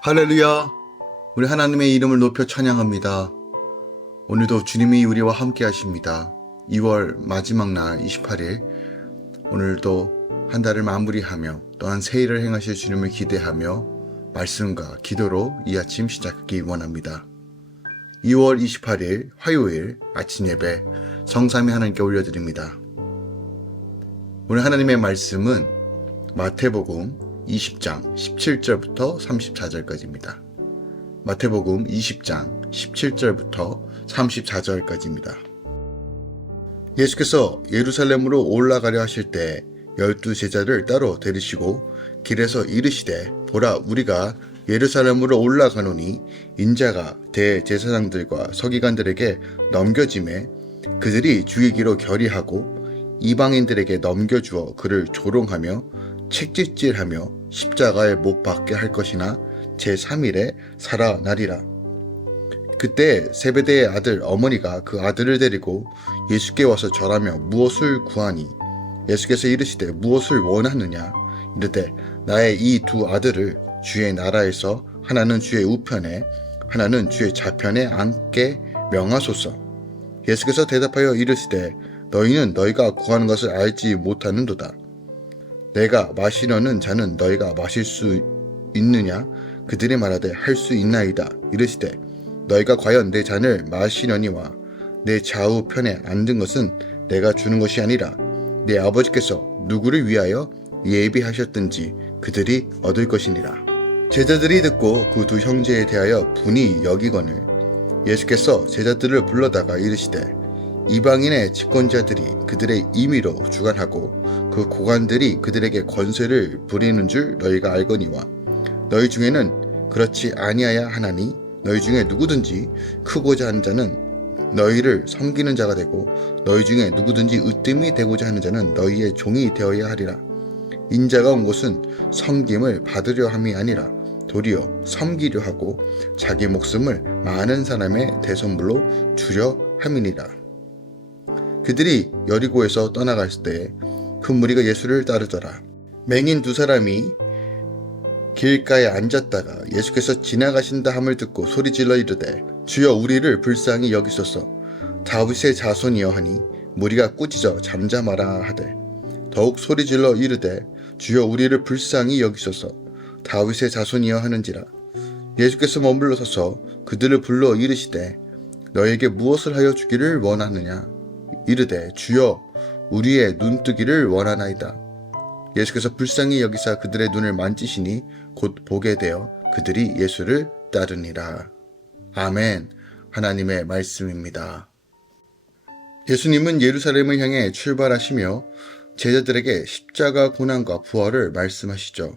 할렐루야! 우리 하나님의 이름을 높여 찬양합니다. 오늘도 주님이 우리와 함께 하십니다. 2월 마지막 날 28일, 오늘도 한 달을 마무리하며 또한 새해를 행하실 주님을 기대하며 말씀과 기도로 이 아침 시작하기 원합니다. 2월 28일 화요일 아침 예배 성삼위 하나님께 올려드립니다. 오늘 하나님의 말씀은 마태복음 20장 17절부터 34절까지입니다. 마태복음 20장 17절부터 34절까지입니다. 예수께서 예루살렘으로 올라가려 하실 때 12제자를 따로 데리시고 길에서 이르시되 보라 우리가 예루살렘으로 올라가노니 인자가 대제사장들과 서기관들에게 넘겨짐에 그들이 죽이기로 결의하고 이방인들에게 넘겨주어 그를 조롱하며 책짓질하며 십자가에 못 박게 할 것이나 제3일에 살아나리라. 그때 세베대의 아들 어머니가 그 아들을 데리고 예수께 와서 절하며 무엇을 구하니 예수께서 이르시되 무엇을 원하느냐 이르되 나의 이 두 아들을 주의 나라에서 하나는 주의 우편에 하나는 주의 좌편에 앉게 명하소서. 예수께서 대답하여 이르시되 너희는 너희가 구하는 것을 알지 못하는도다. 내가 마시려는 잔은 너희가 마실 수 있느냐? 그들이 말하되 할 수 있나이다. 이르시되 너희가 과연 내 잔을 마시려니와 내 좌우편에 앉은 것은 내가 주는 것이 아니라 내 아버지께서 누구를 위하여 예비하셨든지 그들이 얻을 것이니라. 제자들이 듣고 그 두 형제에 대하여 분이 여기거늘 예수께서 제자들을 불러다가 이르시되 이방인의 집권자들이 그들의 임의로 주관하고 그 고관들이 그들에게 권세를 부리는 줄 너희가 알거니와 너희 중에는 그렇지 아니하야 하나니 너희 중에 누구든지 크고자 하는 자는 너희를 섬기는 자가 되고 너희 중에 누구든지 으뜸이 되고자 하는 자는 너희의 종이 되어야 하리라. 인자가 온 곳은 섬김을 받으려 함이 아니라 도리어 섬기려 하고 자기 목숨을 많은 사람의 대선물로 주려 함이니라. 그들이 여리고에서 떠나갔을 때 큰 무리가 예수를 따르더라. 맹인 두 사람이 길가에 앉았다가 예수께서 지나가신다 함을 듣고 소리질러 이르되 주여 우리를 불쌍히 여기소서. 다윗의 자손이여 하니 무리가 꾸짖어 잠잠하라 하되 더욱 소리질러 이르되 주여 우리를 불쌍히 여기소서. 다윗의 자손이여 하는지라. 예수께서 머물러 서서 그들을 불러 이르시되 너에게 무엇을 하여 주기를 원하느냐. 이르되 주여 우리의 눈뜨기를 원하나이다. 예수께서 불쌍히 여기사 그들의 눈을 만지시니 곧 보게 되어 그들이 예수를 따르니라. 아멘. 하나님의 말씀입니다. 예수님은 예루살렘을 향해 출발하시며 제자들에게 십자가 고난과 부활을 말씀하시죠.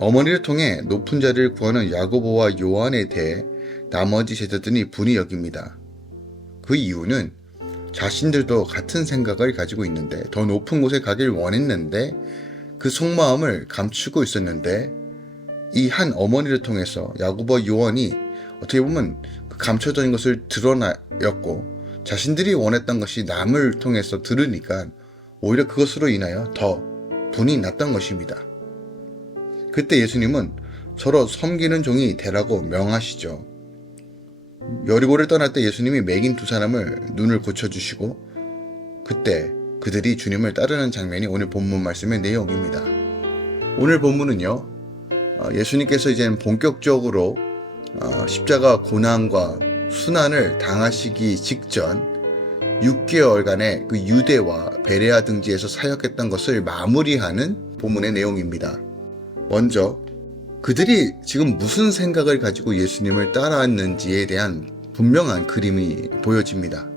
어머니를 통해 높은 자리를 구하는 야고보와 요한에 대해 나머지 제자들이 분이 여깁니다. 그 이유는 자신들도 같은 생각을 가지고 있는데 더 높은 곳에 가길 원했는데 그 속마음을 감추고 있었는데 이 한 어머니를 통해서 야고보와 요한이 어떻게 보면 그 감춰진 것을 드러냈고 자신들이 원했던 것이 남을 통해서 들으니까 오히려 그것으로 인하여 더 분이 났던 것입니다. 그때 예수님은 서로 섬기는 종이 되라고 명하시죠. 여리고를 떠날 때 예수님이 맹인 두 사람을 눈을 고쳐주시고 그때 그들이 주님을 따르는 장면이 오늘 본문 말씀의 내용입니다. 오늘 본문은요, 예수님께서 이제는 본격적으로 십자가 고난과 순환을 당하시기 직전 6개월간의 그 유대와 베레아 등지에서 사역했던 것을 마무리하는 본문의 내용입니다. 먼저 그들이 지금 무슨 생각을 가지고 예수님을 따라왔는지에 대한 분명한 그림이 보여집니다.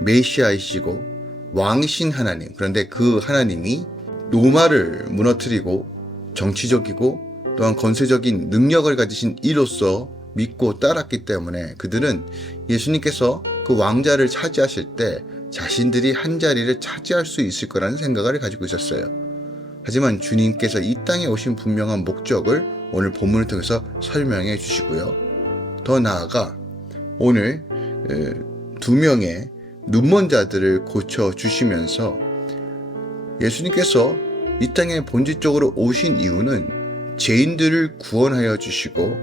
메시아이시고 왕이신 하나님, 그런데 그 하나님이 로마를 무너뜨리고 정치적이고 또한 건설적인 능력을 가지신 이로서 믿고 따랐기 때문에 그들은 예수님께서 그 왕자를 차지하실 때 자신들이 한 자리를 차지할 수 있을 거라는 생각을 가지고 있었어요. 하지만 주님께서 이 땅에 오신 분명한 목적을 오늘 본문을 통해서 설명해 주시고요. 더 나아가 오늘 두 명의 눈먼 자들을 고쳐주시면서 예수님께서 이 땅에 본질적으로 오신 이유는 죄인들을 구원하여 주시고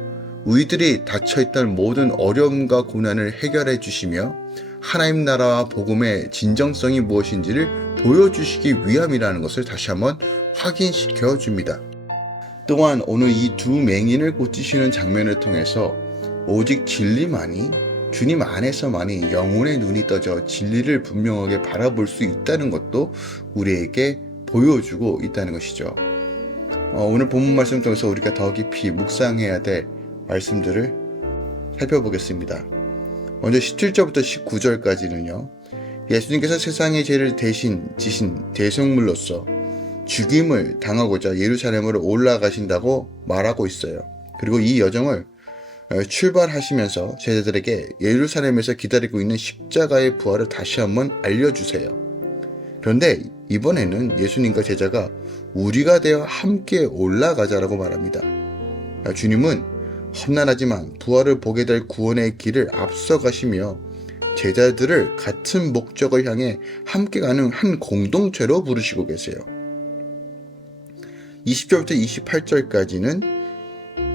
우리들이 닫혀있던 모든 어려움과 고난을 해결해 주시며 하나님 나라와 복음의 진정성이 무엇인지를 보여주시기 위함이라는 것을 다시 한번 확인시켜 줍니다. 또한 오늘 이 두 맹인을 고치시는 장면을 통해서 오직 진리만이, 주님 안에서만이 영혼의 눈이 떠져 진리를 분명하게 바라볼 수 있다는 것도 우리에게 보여주고 있다는 것이죠. 오늘 본문 말씀 통해서 우리가 더 깊이 묵상해야 될 말씀들을 살펴보겠습니다. 먼저 17절부터 19절까지는요. 예수님께서 세상의 죄를 대신 지신 대속물로서 죽임을 당하고자 예루살렘으로 올라가신다고 말하고 있어요. 그리고 이 여정을 출발하시면서 제자들에게 예루살렘에서 기다리고 있는 십자가의 부활을 다시 한번 알려주세요. 그런데 이번에는 예수님과 제자가 우리가 되어 함께 올라가자라고 말합니다. 주님은 험난하지만 부활을 보게 될 구원의 길을 앞서가시며 제자들을 같은 목적을 향해 함께 가는 한 공동체로 부르시고 계세요. 20절부터 28절까지는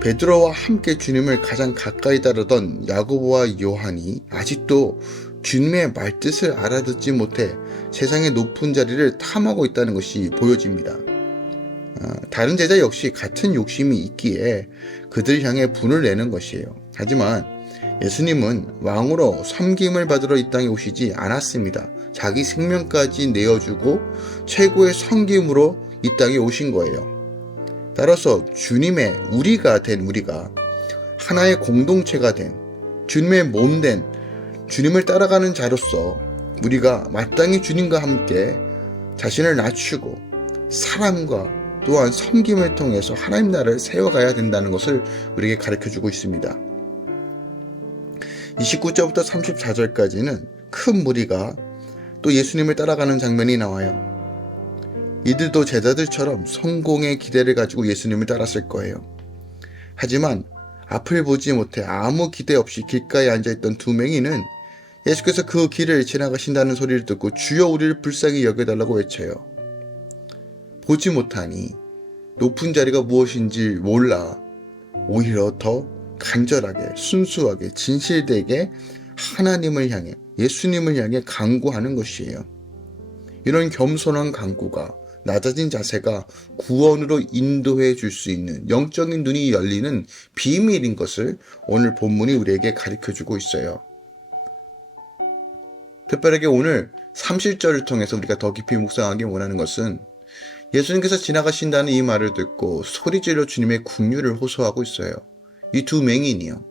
베드로와 함께 주님을 가장 가까이 따르던 야고보와 요한이 아직도 주님의 말뜻을 알아듣지 못해 세상의 높은 자리를 탐하고 있다는 것이 보여집니다. 다른 제자 역시 같은 욕심이 있기에 그들 향해 분을 내는 것이에요. 하지만 예수님은 왕으로 섬김을 받으러 이 땅에 오시지 않았습니다. 자기 생명까지 내어주고 최고의 섬김으로 이 땅에 오신 거예요. 따라서 주님의 우리가 된 우리가 하나의 공동체가 된 주님의 몸 된 주님을 따라가는 자로서 우리가 마땅히 주님과 함께 자신을 낮추고 사랑과 또한 섬김을 통해서 하나님 나라를 세워가야 된다는 것을 우리에게 가르쳐주고 있습니다. 29절부터 34절까지는 큰 무리가 또 예수님을 따라가는 장면이 나와요. 이들도 제자들처럼 성공의 기대를 가지고 예수님을 따랐을 거예요. 하지만 앞을 보지 못해 아무 기대 없이 길가에 앉아있던 두 맹인은 예수께서 그 길을 지나가신다는 소리를 듣고 주여 우리를 불쌍히 여겨달라고 외쳐요. 보지 못하니 높은 자리가 무엇인지 몰라 오히려 더 간절하게 순수하게 진실되게 하나님을 향해 예수님을 향해 간구하는 것이에요. 이런 겸손한 간구가 낮아진 자세가 구원으로 인도해 줄 수 있는 영적인 눈이 열리는 비밀인 것을 오늘 본문이 우리에게 가르쳐주고 있어요. 특별하게 오늘 30절을 통해서 우리가 더 깊이 묵상하기 원하는 것은 예수님께서 지나가신다는 이 말을 듣고 소리질러 주님의 긍휼을 호소하고 있어요. 이 두 맹인이요.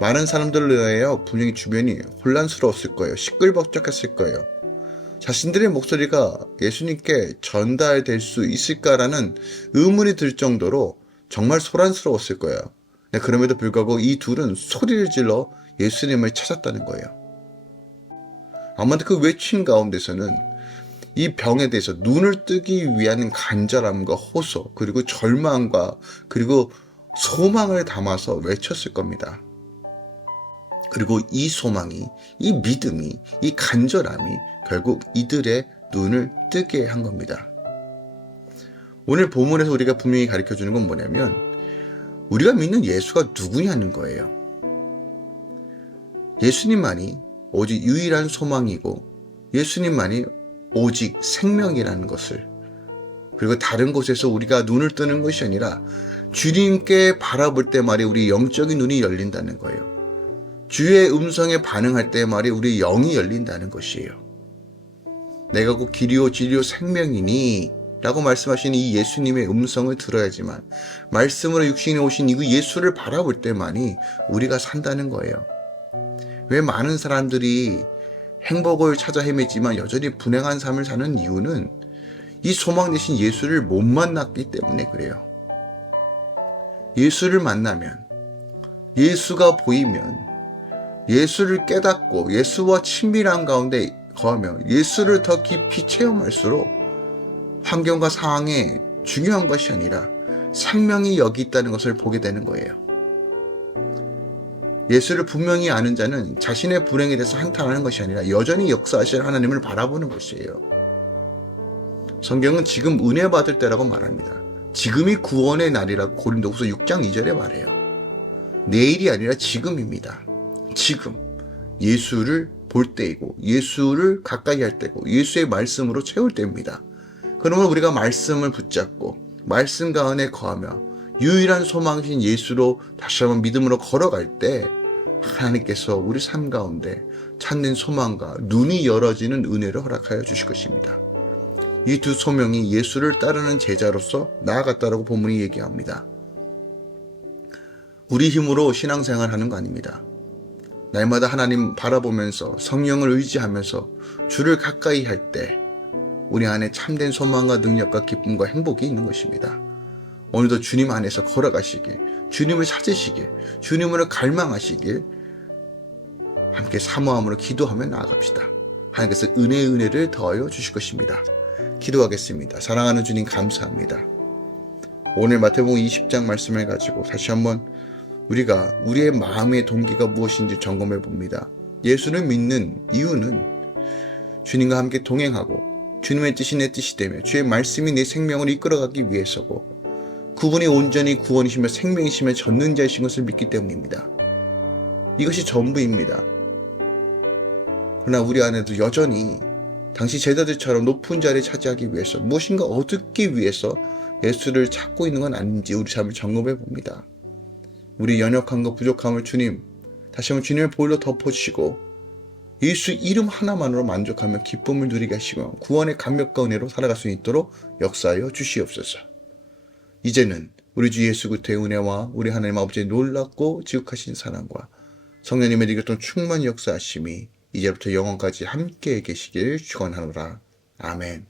많은 사람들로 인하여 분명히 주변이 혼란스러웠을 거예요. 시끌벅적했을 거예요. 자신들의 목소리가 예수님께 전달될 수 있을까라는 의문이 들 정도로 정말 소란스러웠을 거예요. 그럼에도 불구하고 이 둘은 소리를 질러 예수님을 찾았다는 거예요. 아마도 그 외침 가운데서는 이 병에 대해서 눈을 뜨기 위한 간절함과 호소, 그리고 절망과 그리고 소망을 담아서 외쳤을 겁니다. 그리고 이 소망이, 이 믿음이, 이 간절함이 결국 이들의 눈을 뜨게 한 겁니다. 오늘 본문에서 우리가 분명히 가르쳐주는 건 뭐냐면 우리가 믿는 예수가 누구냐는 거예요. 예수님만이 오직 유일한 소망이고 예수님만이 오직 생명이라는 것을, 그리고 다른 곳에서 우리가 눈을 뜨는 것이 아니라 주님께 바라볼 때 말이 우리 영적인 눈이 열린다는 거예요. 주의 음성에 반응할 때 말이 우리 영이 열린다는 것이에요. 내가 곧 길이요 진리요 생명이니 라고 말씀하시는 이 예수님의 음성을 들어야지만 말씀으로 육신에 오신 이 예수를 바라볼 때만이 우리가 산다는 거예요. 왜 많은 사람들이 행복을 찾아 헤매지만 여전히 불행한 삶을 사는 이유는 이 소망 되신 예수를 못 만났기 때문에 그래요. 예수를 만나면, 예수가 보이면, 예수를 깨닫고 예수와 친밀한 가운데 거하며 예수를 더 깊이 체험할수록 환경과 상황에 중요한 것이 아니라 생명이 여기 있다는 것을 보게 되는 거예요. 예수를 분명히 아는 자는 자신의 불행에 대해서 한탄하는 것이 아니라 여전히 역사하실 하나님을 바라보는 것이에요. 성경은 지금 은혜 받을 때라고 말합니다. 지금이 구원의 날이라고 고린도후서 6장 2절에 말해요. 내일이 아니라 지금입니다. 지금 예수를 볼 때이고 예수를 가까이 할 때고 예수의 말씀으로 채울 때입니다. 그러면 우리가 말씀을 붙잡고 말씀 가운데 거하며 유일한 소망이신 예수로 다시 한번 믿음으로 걸어갈 때 하나님께서 우리 삶 가운데 찾는 소망과 눈이 열어지는 은혜를 허락하여 주실 것입니다. 이 두 소명이 예수를 따르는 제자로서 나아갔다라고 본문이 얘기합니다. 우리 힘으로 신앙생활하는 거 아닙니다. 날마다 하나님 바라보면서 성령을 의지하면서 주를 가까이 할 때 우리 안에 참된 소망과 능력과 기쁨과 행복이 있는 것입니다. 오늘도 주님 안에서 걸어가시길, 주님을 찾으시길, 주님을 갈망하시길 함께 사모함으로 기도하며 나아갑시다. 하나님께서 은혜를 더하여 주실 것입니다. 기도하겠습니다. 사랑하는 주님 감사합니다. 오늘 마태복음 20장 말씀을 가지고 다시 한번 우리가 우리의 마음의 동기가 무엇인지 점검해 봅니다. 예수를 믿는 이유는 주님과 함께 동행하고 주님의 뜻이 내 뜻이 되며 주의 말씀이 내 생명을 이끌어가기 위해서고 그분이 온전히 구원이시며 생명이시며 전능자이신 것을 믿기 때문입니다. 이것이 전부입니다. 그러나 우리 안에도 여전히 당시 제자들처럼 높은 자리에 차지하기 위해서 무엇인가 얻기 위해서 예수를 찾고 있는 건 아닌지 우리 삶을 점검해 봅니다. 우리 연약함과 부족함을 주님 다시 한번 주님의 보혈로 덮어주시고 예수 이름 하나만으로 만족하며 기쁨을 누리게 하시고 구원의 감격과 은혜로 살아갈 수 있도록 역사하여 주시옵소서. 이제는 우리 주 예수 그리스도의 은혜와 우리 하나님 아버지의 놀랍고 지극하신 사랑과 성령님의 이겼던 충만히 역사하심이 이제부터 영원까지 함께 계시길 축원하노라. 아멘.